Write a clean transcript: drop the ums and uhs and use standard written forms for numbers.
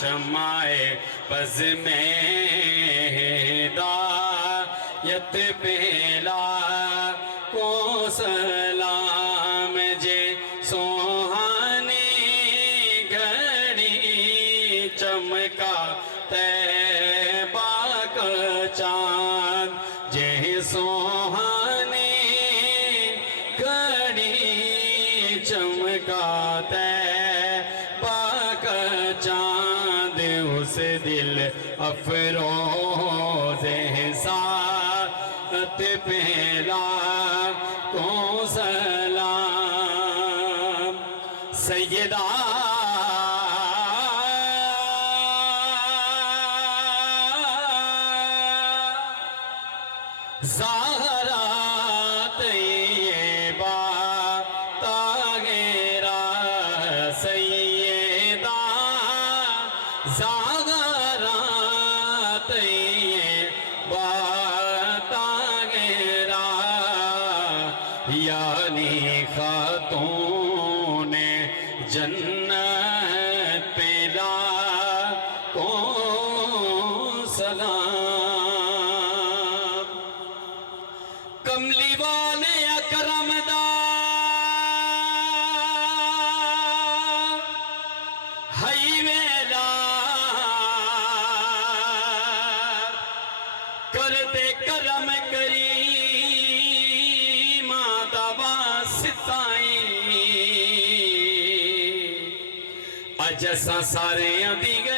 شمائے پز میں ہدایت پہلا کو سلام جے سوہانی گھڑی چمکا طیبہ کا چاند جے سوہانی گھڑی چمکا طیبہ کا چاند اس دل افروز ساعت پہلا کو سلام سیدہ زہرا طیبہ طاہرہ سیدہ زہرا طیبہ طاہرہ یعنی خاتون جنت پہلا کو سلام کملی والے اکرم دا ہائی ویلا کرتے کرم کریم دا واسطائی اج اساں سارے دی گئے